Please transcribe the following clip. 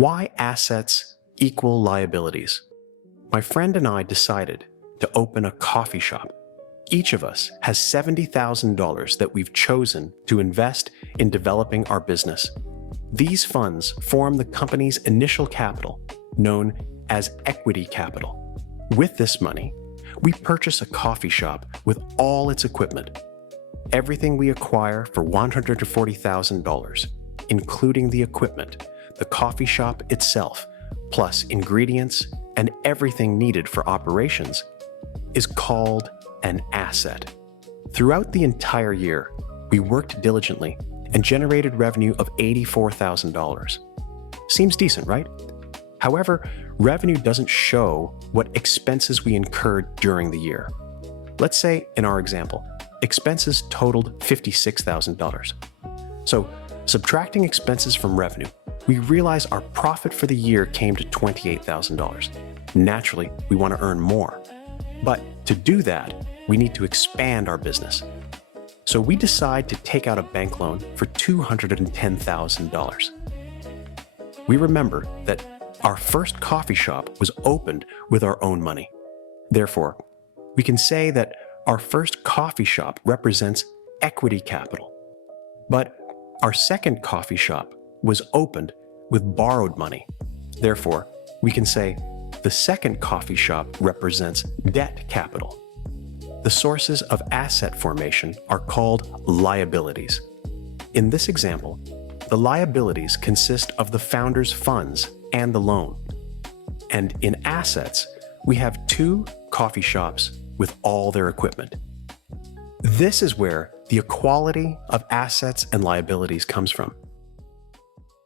Why assets equal liabilities? My friend and I decided to open a coffee shop. Each of us has $70,000 that we've chosen to invest in developing our business. These funds form the company's initial capital, known as equity capital. With this money, we purchase a coffee shop with all its equipment. Everything we acquire for $140,000, including the equipment, the coffee shop itself, plus ingredients and everything needed for operations, is called an asset. Throughout the entire year, we worked diligently and generated revenue of $84,000. Seems decent, right? However, revenue doesn't show what expenses we incurred during the year. Let's say, in our example, expenses totaled $56,000. So, subtracting expenses from revenue, we realize our profit for the year came to $28,000. Naturally, we want to earn more. But to do that, we need to expand our business. So we decide to take out a bank loan for $210,000. We remember that our first coffee shop was opened with our own money. Therefore, we can say that our first coffee shop represents equity capital. But our second coffee shop was opened with borrowed money. Therefore, we can say the second coffee shop represents debt capital. The sources of asset formation are called liabilities. In this example, the liabilities consist of the founder's funds and the loan. And in assets, we have 2 coffee shops with all their equipment. This is where the equality of assets and liabilities comes from.